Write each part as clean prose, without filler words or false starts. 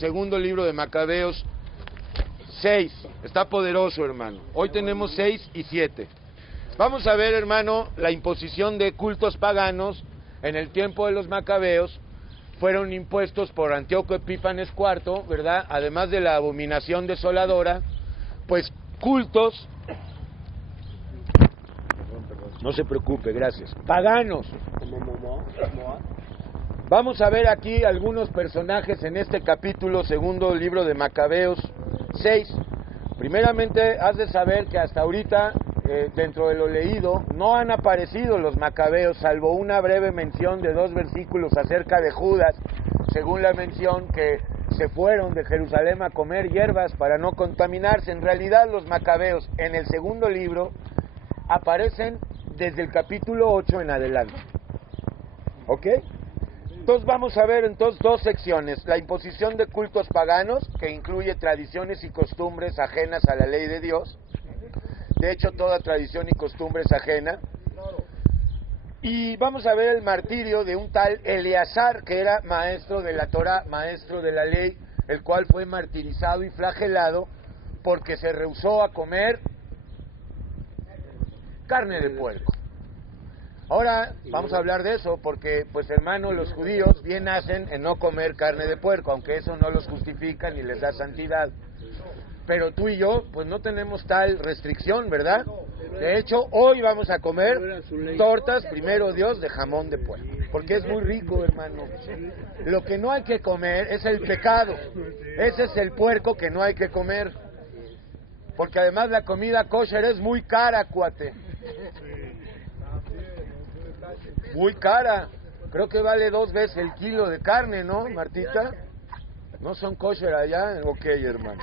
segundo libro de Macabeos 6. Está poderoso, hermano. Hoy tenemos 6 y 7. Vamos a ver, hermano, la imposición de cultos paganos en el tiempo de los Macabeos. Fueron impuestos por Antíoco Epífanes IV, ¿verdad? Además de la abominación desoladora, pues cultos, no se preocupe, gracias, paganos. Vamos a ver aquí algunos personajes en este capítulo, segundo libro de Macabeos 6. Primeramente, has de saber que hasta ahorita, dentro de lo leído, no han aparecido los Macabeos, salvo una breve mención de 2 versículos acerca de Judas, según la mención que se fueron de Jerusalén a comer hierbas para no contaminarse. En realidad, los Macabeos en el segundo libro aparecen desde el capítulo 8 en adelante. ¿Ok? Entonces vamos a ver entonces 2 secciones: la imposición de cultos paganos, que incluye tradiciones y costumbres ajenas a la ley de Dios. De hecho, toda tradición y costumbre es ajena. Y vamos a ver el martirio de un tal Eleazar, que era maestro de la Torá, maestro de la ley, el cual fue martirizado y flagelado porque se rehusó a comer carne de puerco. Ahora vamos a hablar de eso porque, pues hermano, los judíos bien hacen en no comer carne de puerco, aunque eso no los justifica ni les da santidad. Pero tú y yo, pues no tenemos tal restricción, ¿verdad? De hecho, hoy vamos a comer tortas, primero Dios, de jamón de puerco, porque es muy rico, hermano. Lo que no hay que comer es el pecado. Ese es el puerco que no hay que comer. Porque además la comida kosher es muy cara, cuate. Muy cara. Creo que vale 2 veces el kilo de carne, ¿no, Martita? ¿No son kosher allá? Ok, hermano.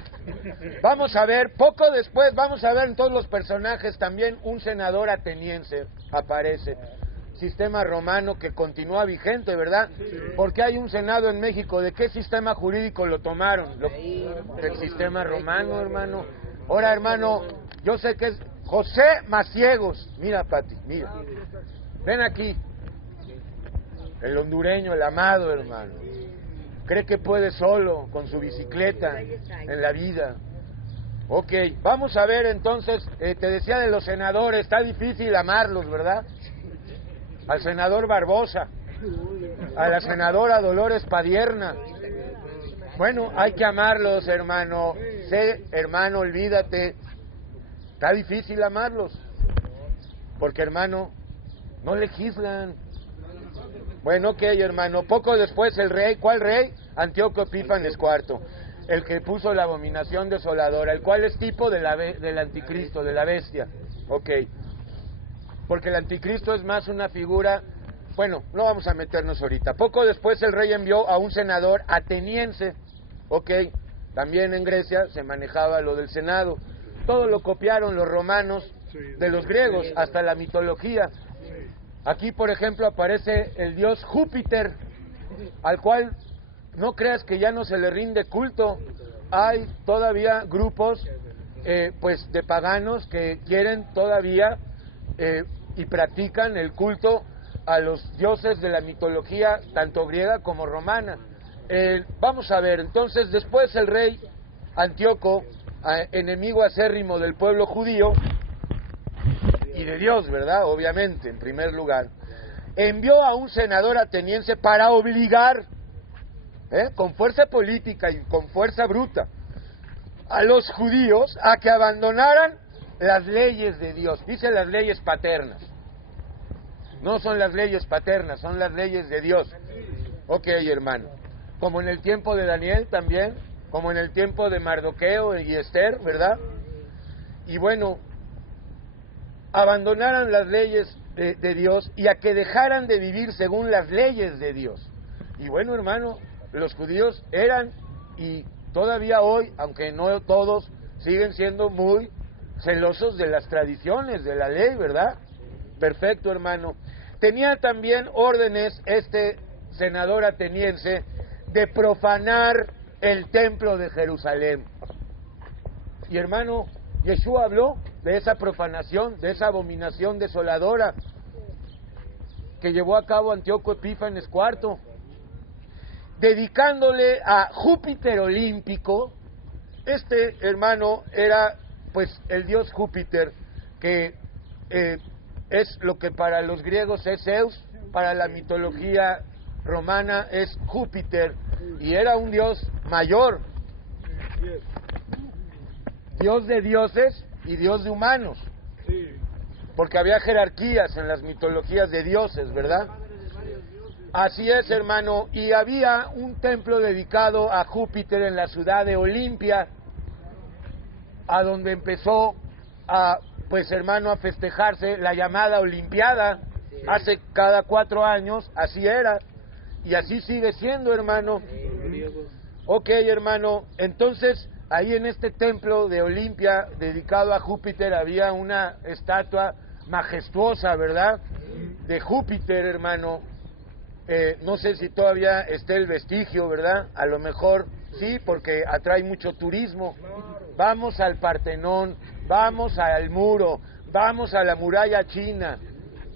Vamos a ver, poco después, vamos a ver en todos los personajes también un senador ateniense aparece. Sistema romano que continúa vigente, ¿verdad? Porque hay un senado en México. ¿De qué sistema jurídico lo tomaron? Del sistema romano, hermano. Ahora, hermano, yo sé que es José Maciegos. Mira, Pati, mira. Ven aquí. El hondureño, el amado, hermano. Cree que puede solo, con su bicicleta, en la vida. Ok, vamos a ver entonces, te decía de los senadores, está difícil amarlos, ¿verdad? Al senador Barbosa, a la senadora Dolores Padierna. Bueno, hay que amarlos, hermano. Sé, hermano, olvídate. Está difícil amarlos. Porque, hermano, no legislan. Bueno, ok, hermano. Poco después el rey, ¿cuál rey? Antíoco Epífanes IV, el que puso la abominación desoladora, el cual es tipo del anticristo, de la bestia. Ok. Porque el anticristo es más una figura. Bueno, no vamos a meternos ahorita. Poco después el rey envió a un senador ateniense. Ok, también en Grecia se manejaba lo del senado. Todo lo copiaron los romanos de los griegos, hasta la mitología. Aquí, por ejemplo, aparece el dios Júpiter, al cual no creas que ya no se le rinde culto. Hay todavía grupos pues de paganos que quieren todavía y practican el culto a los dioses de la mitología, tanto griega como romana. Vamos a ver, entonces después el rey Antíoco, enemigo acérrimo del pueblo judío y de Dios, ¿verdad? Obviamente, en primer lugar, envió a un senador ateniense para obligar, con fuerza política y con fuerza bruta, a los judíos a que abandonaran las leyes de Dios. Dice las leyes paternas. No son las leyes paternas, son las leyes de Dios. Ok, hermano. Como en el tiempo de Daniel también, como en el tiempo de Mardoqueo y Esther, ¿verdad? Y bueno, abandonaran las leyes de Dios y a que dejaran de vivir según las leyes de Dios. Y bueno, hermano, los judíos eran, y todavía hoy, aunque no todos, siguen siendo muy celosos de las tradiciones, de la ley, ¿verdad? Perfecto, hermano. Tenía también órdenes este senador ateniense de profanar el templo de Jerusalén. Y hermano, Yeshua habló de esa profanación, de esa abominación desoladora que llevó a cabo Antíoco Epífanes IV. dedicándole a Júpiter olímpico. Este hermano era pues el dios Júpiter, que es lo que para los griegos es Zeus, para la mitología romana es Júpiter, y era un dios mayor, dios de dioses y dios de humanos, porque había jerarquías en las mitologías de dioses, ¿verdad? Así es, hermano, y había un templo dedicado a Júpiter en la ciudad de Olimpia, a donde empezó a, pues hermano, a festejarse la llamada Olimpiada, hace cada 4 años, así era, y así sigue siendo, hermano. Ok, hermano, entonces, ahí en este templo de Olimpia, dedicado a Júpiter, había una estatua majestuosa, ¿verdad?, de Júpiter, hermano. No sé si todavía esté el vestigio, ¿verdad? A lo mejor sí, porque atrae mucho turismo. Vamos al Partenón, vamos al muro, vamos a la muralla china,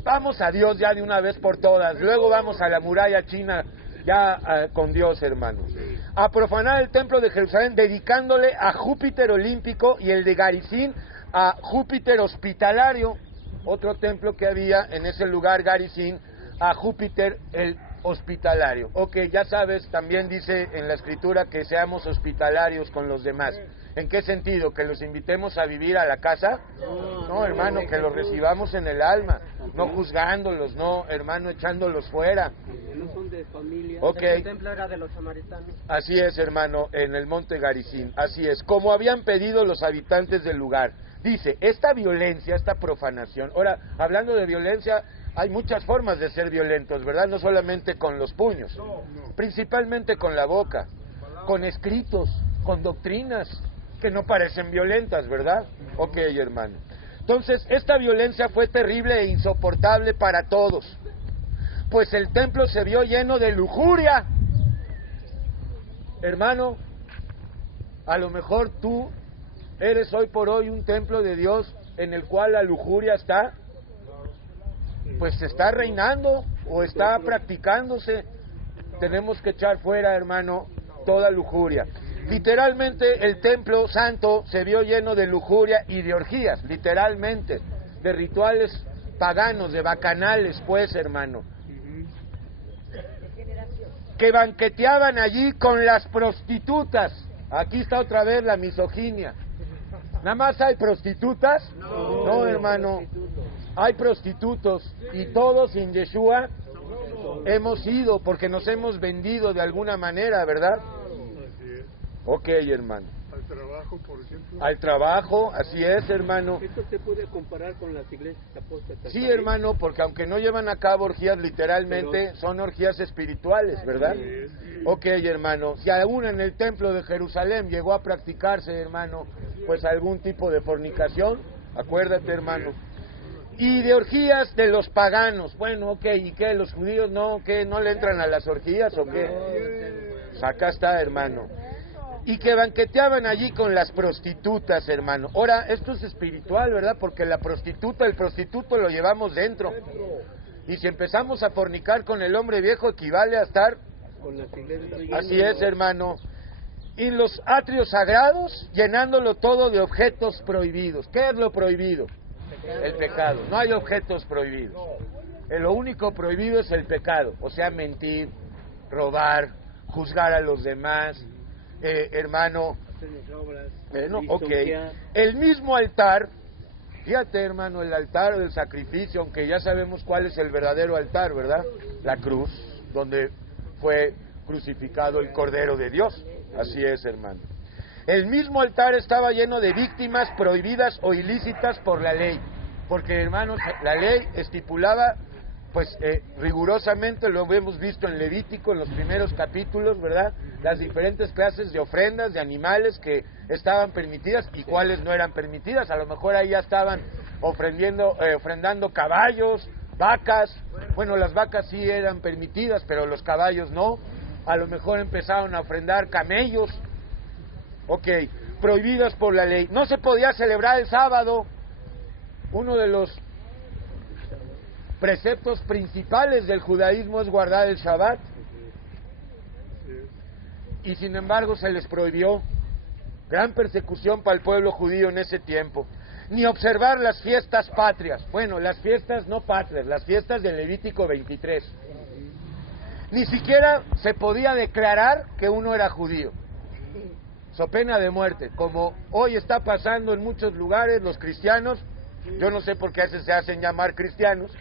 vamos a Dios ya de una vez por todas, luego vamos a la muralla china ya con Dios, hermanos. A profanar el templo de Jerusalén, dedicándole a Júpiter olímpico, y el de Garizim a Júpiter hospitalario, otro templo que había en ese lugar, Garizim, a Júpiter el hospitalario. Ok, ya sabes, también dice en la escritura que seamos hospitalarios con los demás. ¿En qué sentido? ¿Que los invitemos a vivir a la casa? No, hermano, que los recibamos en el alma, no juzgándolos, no, hermano, echándolos fuera. No son de familia. Ok. El templo era de los samaritanos. Así es, hermano, en el monte Garizim, así es, como habían pedido los habitantes del lugar. Dice, esta violencia, esta profanación, ahora, hablando de violencia, hay muchas formas de ser violentos, ¿verdad? No solamente con los puños, principalmente con la boca, con escritos, con doctrinas que no parecen violentas, ¿verdad? Ok, hermano. Entonces, esta violencia fue terrible e insoportable para todos, pues el templo se vio lleno de lujuria. Hermano, a lo mejor tú eres hoy por hoy un templo de Dios en el cual la lujuria está, pues está reinando o está practicándose. Tenemos que echar fuera, hermano, toda lujuria. Literalmente el templo santo se vio lleno de lujuria y de orgías, literalmente, de rituales paganos, de bacanales, pues, hermano, que banqueteaban allí con las prostitutas. Aquí está otra vez la misoginia. ¿Nada más hay prostitutas? No, hermano, hay prostitutos, y todos en Yeshua hemos ido porque nos hemos vendido de alguna manera, ¿verdad? Ok, hermano. Al trabajo, por ejemplo. Al trabajo, así es, hermano. Esto se puede comparar con las iglesias apóstatas. Sí, hermano, porque aunque no llevan a cabo orgías literalmente, son orgías espirituales, ¿verdad? Ok, hermano. Si aún en el templo de Jerusalén llegó a practicarse, hermano, pues algún tipo de fornicación, acuérdate, hermano. Y de orgías de los paganos. Bueno, ok, ¿y qué? ¿Los judíos no? ¿Qué? ¿No le entran a las orgías o qué? Pues acá está, hermano. Y que banqueteaban allí con las prostitutas, hermano. Ahora, esto es espiritual, ¿verdad? Porque la prostituta, el prostituto lo llevamos dentro. Y si empezamos a fornicar con el hombre viejo, equivale a estar... Con las iglesias. Así es, hermano. Y los atrios sagrados, llenándolo todo de objetos prohibidos. ¿Qué es lo prohibido? El pecado. No hay objetos prohibidos. Lo único prohibido es el pecado. O sea, mentir, robar, juzgar a los demás. Hermano, ok. El mismo altar, fíjate, hermano, el altar del sacrificio, aunque ya sabemos cuál es el verdadero altar, ¿verdad? La cruz, donde fue crucificado el Cordero de Dios. Así es, hermano. El mismo altar estaba lleno de víctimas prohibidas o ilícitas por la ley, porque, hermanos, la ley estipulaba, pues rigurosamente, lo hemos visto en Levítico, en los primeros capítulos, ¿verdad?, las diferentes clases de ofrendas, de animales que estaban permitidas y cuáles no eran permitidas. A lo mejor ahí ya estaban ofrendando caballos, vacas. Bueno, las vacas sí eran permitidas, pero los caballos no. A lo mejor empezaron a ofrendar camellos. Ok, prohibidas por la ley. No se podía celebrar el sábado. Uno de los preceptos principales del judaísmo es guardar el Shabbat. y sin embargo se les prohibió. Gran persecución para el pueblo judío en ese tiempo. Ni observar las fiestas patrias. Bueno, las fiestas no patrias, las fiestas del Levítico 23. Ni siquiera se podía declarar que uno era judío, so pena de muerte, como hoy está pasando en muchos lugares. Los cristianos, yo no sé por qué se hacen llamar cristianos,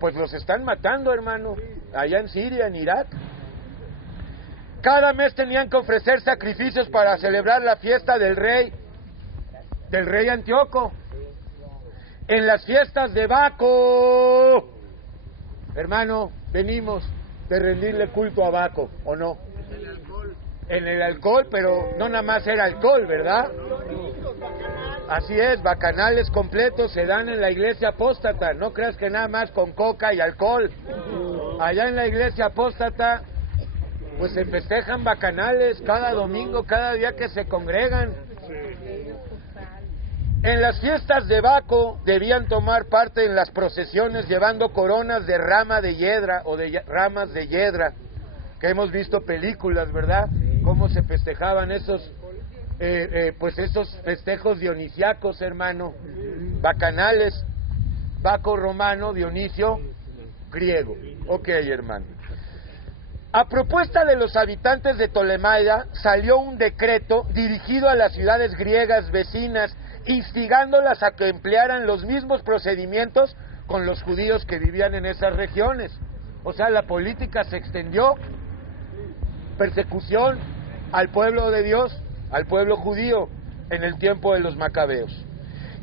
pues los están matando, hermano, allá en Siria, en Irak. Cada mes tenían que ofrecer sacrificios para celebrar la fiesta del rey Antíoco. En las fiestas de Baco, hermano, venimos de rendirle culto a Baco, ¿o no? En el alcohol, pero no nada más era alcohol, ¿verdad? Así es, bacanales completos se dan en la iglesia apóstata. No creas que nada más con coca y alcohol. Allá en la iglesia apóstata, pues se festejan bacanales cada domingo, cada día que se congregan. En las fiestas de Baco debían tomar parte en las procesiones llevando coronas de rama de hiedra o de ramas de hiedra, que hemos visto películas, ¿verdad? Cómo se festejaban esos festejos dionisiacos, hermano. Bacanales, Baco romano, Dionisio griego. Ok, hermano. A propuesta de los habitantes de Ptolemaida salió un decreto dirigido a las ciudades griegas vecinas, instigándolas a que emplearan los mismos procedimientos con los judíos que vivían en esas regiones. O sea, la política se extendió, persecución al pueblo de Dios, al pueblo judío, en el tiempo de los macabeos,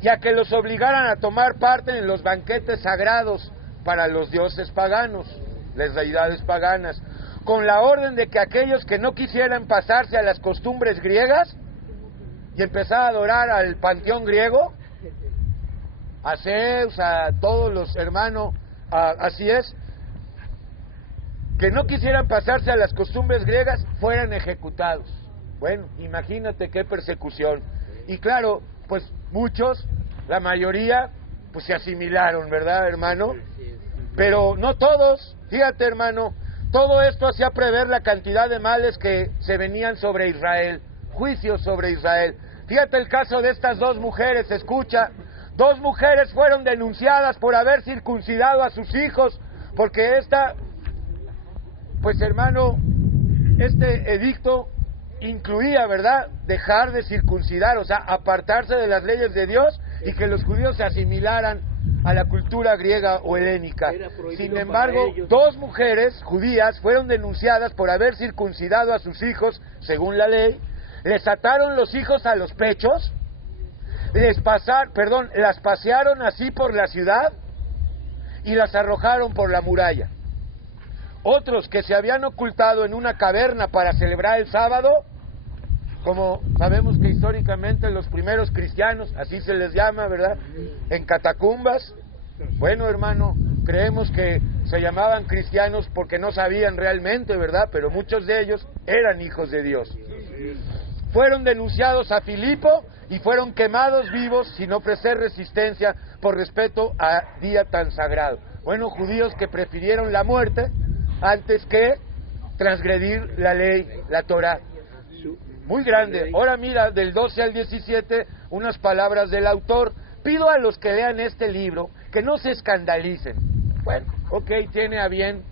y a que los obligaran a tomar parte en los banquetes sagrados para los dioses paganos, las deidades paganas, con la orden de que aquellos que no quisieran pasarse a las costumbres griegas y empezar a adorar al panteón griego, a Zeus, a todos los hermanos, así es, que no quisieran pasarse a las costumbres griegas, fueran ejecutados. Bueno, imagínate qué persecución. Y claro, pues muchos, la mayoría, pues se asimilaron, ¿verdad, hermano? Pero no todos, fíjate, hermano, todo esto hacía prever la cantidad de males que se venían sobre Israel, juicios sobre Israel. Fíjate el caso de estas dos mujeres, escucha. Dos mujeres fueron denunciadas por haber circuncidado a sus hijos, porque pues hermano, este edicto incluía, ¿verdad?, dejar de circuncidar, o sea, apartarse de las leyes de Dios y que los judíos se asimilaran a la cultura griega o helénica. Sin embargo, dos mujeres judías fueron denunciadas por haber circuncidado a sus hijos, según la ley. Les ataron los hijos a los pechos, las pasearon así por la ciudad y las arrojaron por la muralla. Otros que se habían ocultado en una caverna para celebrar el sábado, como sabemos que históricamente los primeros cristianos, así se les llama, ¿verdad?, en catacumbas. Bueno, hermano, creemos que se llamaban cristianos porque no sabían realmente, ¿verdad?, pero muchos de ellos eran hijos de Dios. Fueron denunciados a Filipo y fueron quemados vivos sin ofrecer resistencia por respeto a día tan sagrado. Bueno, judíos que prefirieron la muerte antes que transgredir la ley, la Torá. Muy grande. Ahora mira, del 12 al 17, unas palabras del autor. Pido a los que lean este libro que no se escandalicen. Bueno, ok, tiene a bien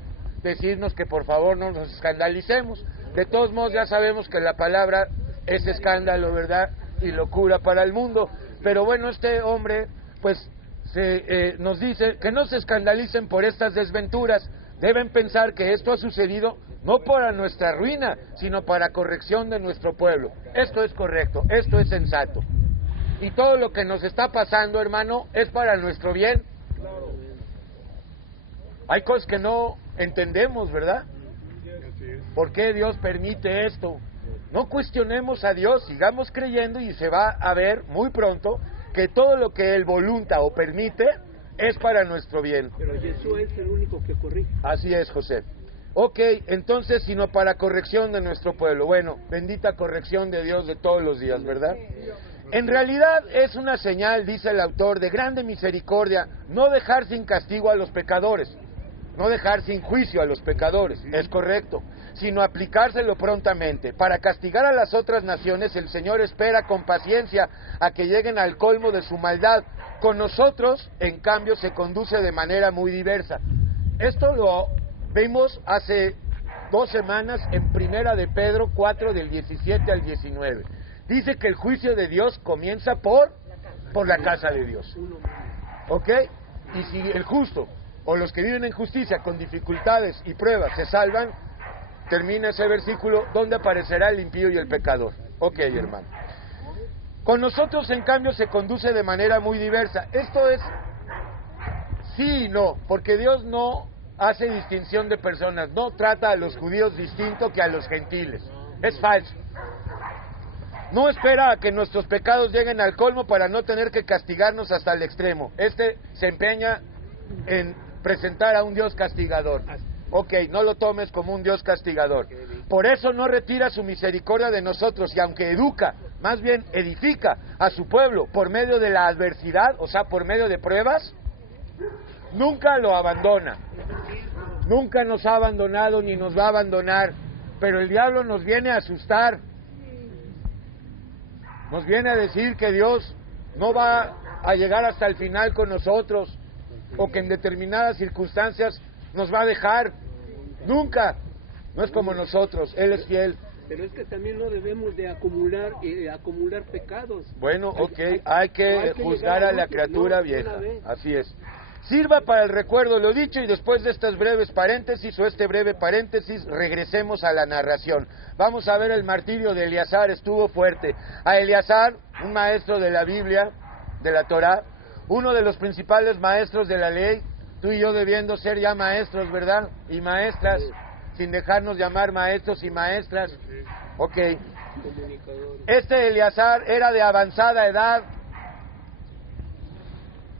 decirnos que por favor no nos escandalicemos. De todos modos ya sabemos que la palabra es escándalo, ¿verdad?, y locura para el mundo. Pero bueno, este hombre pues nos dice que no se escandalicen por estas desventuras. Deben pensar que esto ha sucedido no para nuestra ruina, sino para corrección de nuestro pueblo. Esto es correcto, esto es sensato. Y todo lo que nos está pasando, hermano, es para nuestro bien. Hay cosas que no entendemos, ¿verdad? ¿Por qué Dios permite esto? No cuestionemos a Dios, sigamos creyendo y se va a ver muy pronto que todo lo que Él volunta o permite es para nuestro bien. Pero Jesús es el único que corrige. Así es, José. Ok, entonces, sino para corrección de nuestro pueblo. Bueno, bendita corrección de Dios de todos los días, ¿verdad? En realidad es una señal, dice el autor, de grande misericordia, no dejar sin castigo a los pecadores. no dejar sin juicio a los pecadores, es correcto, sino aplicárselo prontamente. Para castigar a las otras naciones, el Señor espera con paciencia a que lleguen al colmo de su maldad. Con nosotros, en cambio, se conduce de manera muy diversa. Esto lo vimos hace 2 semanas en Primera de Pedro 4, del 17 al 19. Dice que el juicio de Dios comienza por la casa de Dios. ¿Ok? Y si el justo o los que viven en justicia con dificultades y pruebas se salvan, termina ese versículo donde aparecerá el impío y el pecador. Ok, hermano. Con nosotros, en cambio, se conduce de manera muy diversa. Esto es sí y no, porque Dios no hace distinción de personas, no trata a los judíos distinto que a los gentiles. Es falso. No espera a que nuestros pecados lleguen al colmo para no tener que castigarnos hasta el extremo. Se empeña en presentar a un Dios castigador. Ok, no lo tomes como un Dios castigador. Por eso no retira su misericordia de nosotros, y aunque educa, más bien edifica a su pueblo por medio de la adversidad, o sea, por medio de pruebas, nunca lo abandona. Nunca nos ha abandonado ni nos va a abandonar, pero el diablo nos viene a asustar. Nos viene a decir que Dios no va a llegar hasta el final con nosotros, o que en determinadas circunstancias nos va a dejar. Nunca. No es como nosotros, Él es fiel. Pero es que también no debemos de acumular pecados. Bueno, ok, hay que juzgar a la criatura vieja. Así es. Sirva para el recuerdo lo dicho, y después de estas breves paréntesis, o este breve paréntesis, regresemos a la narración. Vamos a ver el martirio de Eleazar. Estuvo fuerte. A Eleazar, un maestro de la Biblia, de la Torá, uno de los principales maestros de la ley, tú y yo debiendo ser ya maestros, ¿verdad? Y maestras, sin dejarnos llamar maestros y maestras. Ok. Este Eleazar era de avanzada edad,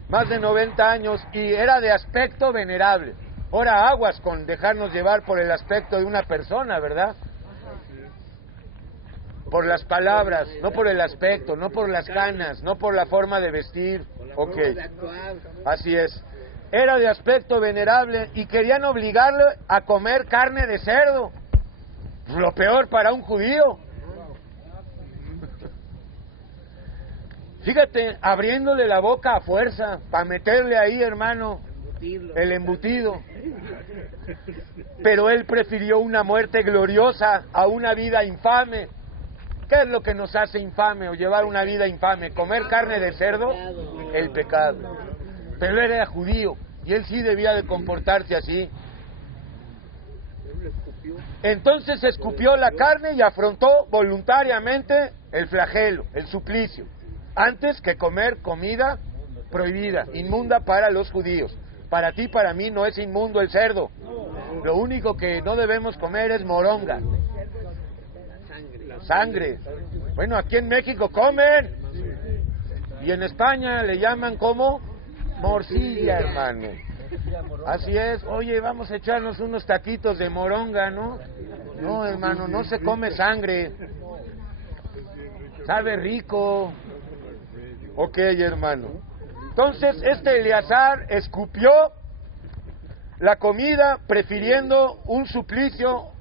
más de 90 años, y era de aspecto venerable. Ahora aguas con dejarnos llevar por el aspecto de una persona, ¿verdad? Por las palabras, no por el aspecto, no por las canas, no por la forma de vestir. Ok, así es. Era de aspecto venerable y querían obligarle a comer carne de cerdo. Lo peor para un judío. Fíjate, abriéndole la boca a fuerza, para meterle ahí, hermano, el embutido. Pero él prefirió una muerte gloriosa a una vida infame. ¿Qué es lo que nos hace infame o llevar una vida infame? ¿Comer carne de cerdo? El pecado. Pero él era judío y él sí debía de comportarse así. Entonces escupió la carne y afrontó voluntariamente el flagelo, el suplicio, antes que comer comida prohibida, inmunda para los judíos. Para ti, para mí, no es inmundo el cerdo. Lo único que no debemos comer es moronga. Sangre. Bueno, aquí en México comen. Y en España le llaman como morcilla, hermano. Así es. Oye, vamos a echarnos unos taquitos de moronga, ¿no? No, hermano, no se come sangre. Sabe rico. Ok, hermano. Entonces, este Eleazar escupió la comida prefiriendo un suplicio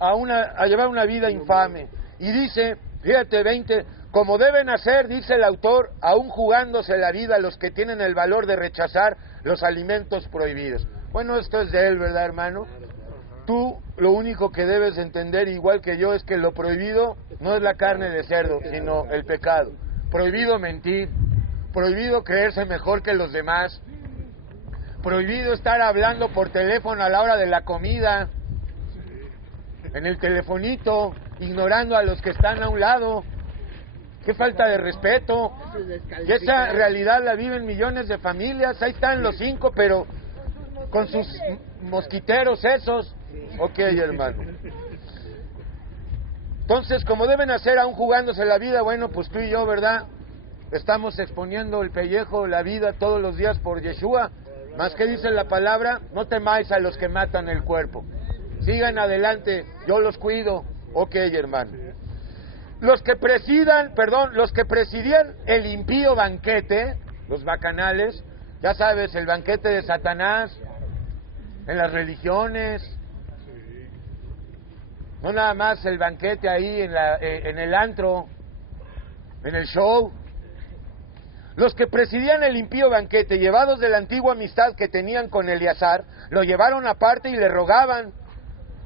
a llevar una vida infame. Y dice, fíjate, 20, como deben hacer, dice el autor, aún jugándose la vida los que tienen el valor de rechazar los alimentos prohibidos. Bueno, esto es de él, ¿verdad, hermano? Tú lo único que debes entender, igual que yo, es que lo prohibido no es la carne de cerdo, sino el pecado. Prohibido mentir, prohibido creerse mejor que los demás, prohibido estar hablando por teléfono a la hora de la comida, en el telefonito, ignorando a los que están a un lado. ¡Qué falta de respeto! Y esa realidad la viven millones de familias. Ahí están los 5, pero con sus mosquiteros esos. Ok, hermano. Entonces, como deben hacer aún jugándose la vida, bueno, pues tú y yo, ¿verdad? Estamos exponiendo el pellejo, la vida todos los días por Yeshua. Más que dice la palabra, no temáis a los que matan el cuerpo. Sigan adelante, yo los cuido. Ok, hermano. Los que presidían el impío banquete, los bacanales, ya sabes, el banquete de Satanás, en las religiones. No nada más el banquete ahí en el antro, en el show. Los que presidían el impío banquete, llevados de la antigua amistad que tenían con Eleazar, lo llevaron aparte y le rogaban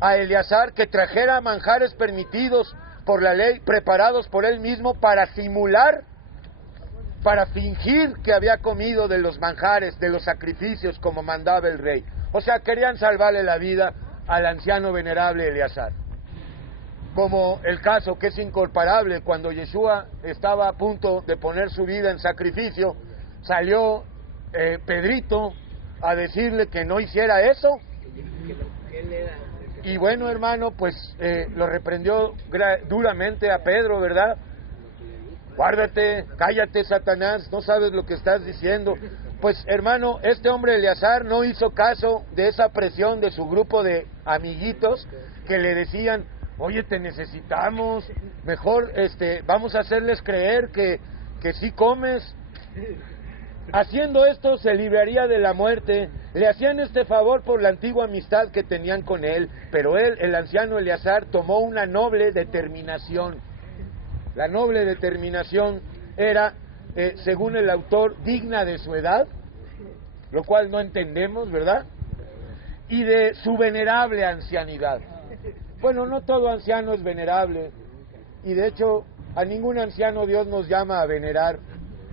a Eleazar que trajera manjares permitidos por la ley, preparados por él mismo para simular, para fingir que había comido de los manjares, de los sacrificios como mandaba el rey. O sea, querían salvarle la vida al anciano venerable Eleazar. Como el caso que es incomparable, cuando Yeshua estaba a punto de poner su vida en sacrificio, salió Pedrito a decirle que no hiciera eso. Y bueno, hermano, pues lo reprendió duramente a Pedro, ¿verdad? Guárdate, cállate, Satanás, no sabes lo que estás diciendo. Pues, hermano, este hombre Eleazar no hizo caso de esa presión de su grupo de amiguitos que le decían: oye, te necesitamos, mejor vamos a hacerles creer que sí comes. Haciendo esto se libraría de la muerte. Le hacían este favor por la antigua amistad que tenían con él, pero él, el anciano Eleazar, tomó una noble determinación. La noble determinación era, según el autor, digna de su edad, lo cual no entendemos, ¿verdad? Y de su venerable ancianidad. Bueno, no todo anciano es venerable, y de hecho a ningún anciano Dios nos llama a venerar.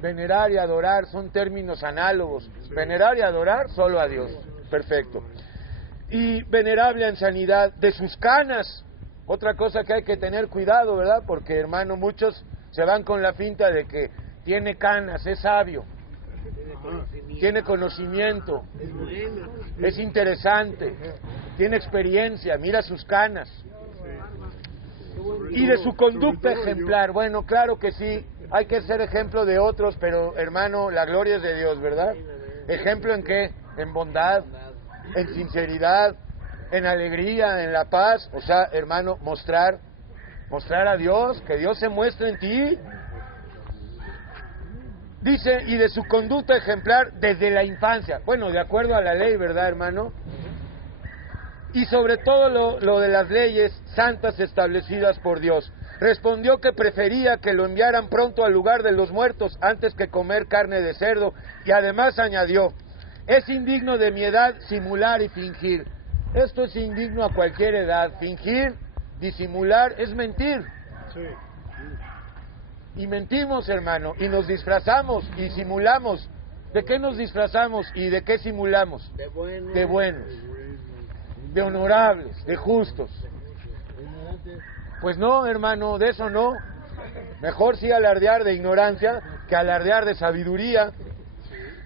Venerar y adorar son términos análogos. Venerar y adorar solo a Dios. Perfecto. Y venerable ancianidad de sus canas. Otra cosa que hay que tener cuidado, ¿verdad? Porque, hermano, muchos se van con la finta de que tiene canas, es sabio, tiene conocimiento, es interesante, tiene experiencia, mira sus canas. Y de su conducta ejemplar. Bueno, claro que sí, hay que ser ejemplo de otros, pero, hermano, la gloria es de Dios, ¿verdad? ¿Ejemplo en qué? En bondad, en sinceridad, en alegría, en la paz. O sea, hermano, mostrar a Dios, que Dios se muestre en ti. Dice, y de su conducta ejemplar desde la infancia. Bueno, de acuerdo a la ley, ¿verdad, hermano? Y sobre todo lo de las leyes santas establecidas por Dios. Respondió que prefería que lo enviaran pronto al lugar de los muertos antes que comer carne de cerdo, y además añadió: es indigno de mi edad simular y fingir. Esto es indigno a cualquier edad. Fingir, disimular, es mentir. Sí. Y mentimos, hermano, y nos disfrazamos y simulamos. ¿De qué nos disfrazamos y de qué simulamos? De buenos, de honorables, de justos. Pues no, hermano, de eso no. Mejor sí alardear de ignorancia que alardear de sabiduría.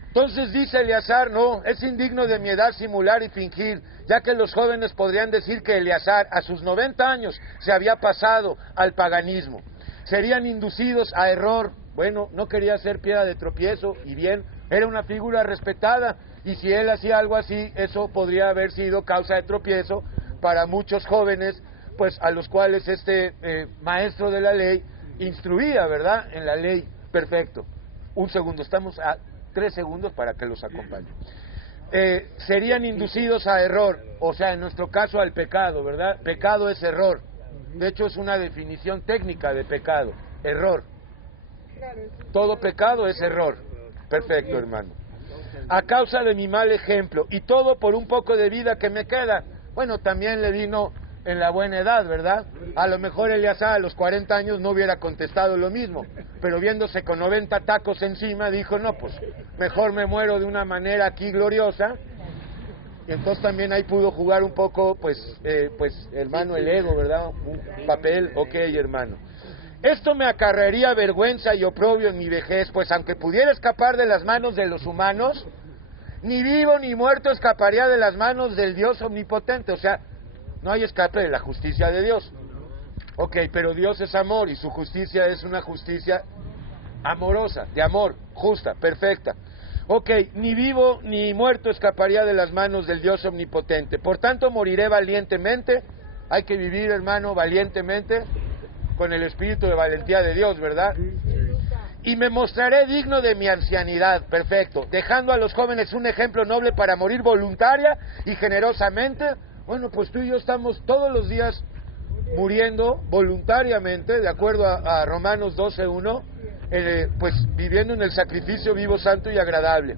Entonces dice Eleazar: no, es indigno de mi edad simular y fingir, ya que los jóvenes podrían decir que Eleazar a sus 90 años se había pasado al paganismo. Serían inducidos a error. Bueno, no quería ser piedra de tropiezo, y bien, era una figura respetada, y si él hacía algo así, eso podría haber sido causa de tropiezo para muchos jóvenes, pues a los cuales este maestro de la ley instruía, ¿verdad?, en la ley. Perfecto. Un segundo, estamos a 3 segundos para que los acompañe. Serían inducidos a error, o sea, en nuestro caso al pecado, ¿verdad? Pecado es error. De hecho, es una definición técnica de pecado, error. Todo pecado es error. Perfecto, hermano. A causa de mi mal ejemplo, y todo por un poco de vida que me queda. Bueno, también le vino en la buena edad, ¿verdad? A lo mejor Eleazar a los 40 años no hubiera contestado lo mismo, pero viéndose con 90 tacos encima, dijo: no, pues mejor me muero de una manera aquí gloriosa. Y entonces también ahí pudo jugar un poco, pues hermano, el ego, ¿verdad? Un papel, ok, hermano. Esto me acarrearía vergüenza y oprobio en mi vejez, pues aunque pudiera escapar de las manos de los humanos, ni vivo ni muerto escaparía de las manos del Dios omnipotente. O sea, no hay escape de la justicia de Dios. Ok, pero Dios es amor y su justicia es una justicia amorosa, de amor, justa, perfecta. Ok, ni vivo ni muerto escaparía de las manos del Dios omnipotente. Por tanto, moriré valientemente. Hay que vivir, hermano, valientemente, con el espíritu de valentía de Dios, ¿verdad? y me mostraré digno de mi ancianidad. Perfecto. Dejando a los jóvenes un ejemplo noble para morir voluntaria y generosamente. Bueno, pues tú y yo estamos todos los días muriendo voluntariamente, de acuerdo a Romanos 12:1, pues viviendo en el sacrificio vivo, santo y agradable.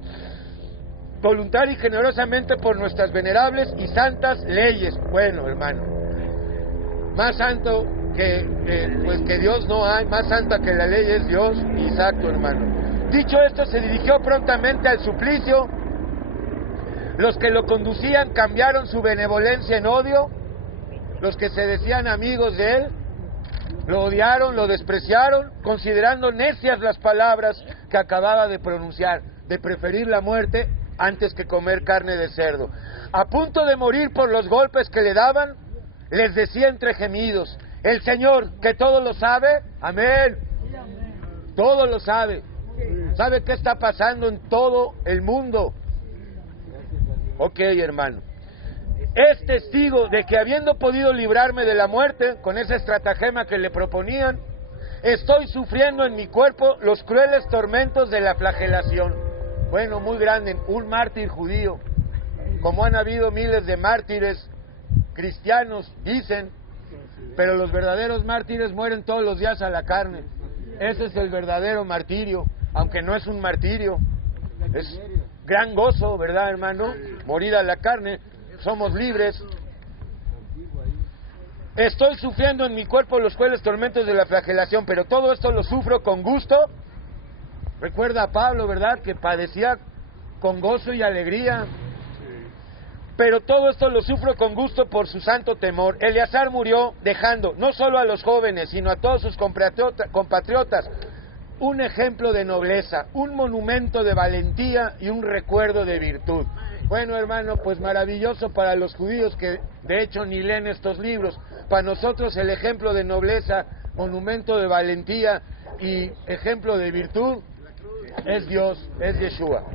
Voluntaria y generosamente por nuestras venerables y santas leyes. Bueno, hermano, más santo que Dios no hay, más santa que la ley es Dios. Exacto, hermano. Dicho esto, se dirigió prontamente al suplicio. Los que lo conducían cambiaron su benevolencia en odio. Los que se decían amigos de él lo odiaron, lo despreciaron, considerando necias las palabras que acababa de pronunciar, de preferir la muerte antes que comer carne de cerdo. A punto de morir por los golpes que le daban, les decía entre gemidos: el Señor, que todo lo sabe, amén, todo lo sabe, sabe qué está pasando en todo el mundo. Ok, hermano, es testigo de que habiendo podido librarme de la muerte con esa estratagema que le proponían, estoy sufriendo en mi cuerpo los crueles tormentos de la flagelación. Bueno, muy grande, un mártir judío, como han habido miles de mártires cristianos, dicen, pero los verdaderos mártires mueren todos los días a la carne. Ese es el verdadero martirio, aunque no es un martirio, es gran gozo, ¿verdad, hermano? Morir a la carne, somos libres. Estoy sufriendo en mi cuerpo los crueles tormentos de la flagelación, pero todo esto lo sufro con gusto. Recuerda a Pablo, ¿verdad?, que padecía con gozo y alegría. Pero todo esto lo sufro con gusto por su santo temor. Eleazar murió dejando no solo a los jóvenes, sino a todos sus compatriotas un ejemplo de nobleza, un monumento de valentía y un recuerdo de virtud. Bueno, hermano, pues maravilloso para los judíos que de hecho ni leen estos libros. Para nosotros el ejemplo de nobleza, monumento de valentía y ejemplo de virtud es Dios, es Yeshua.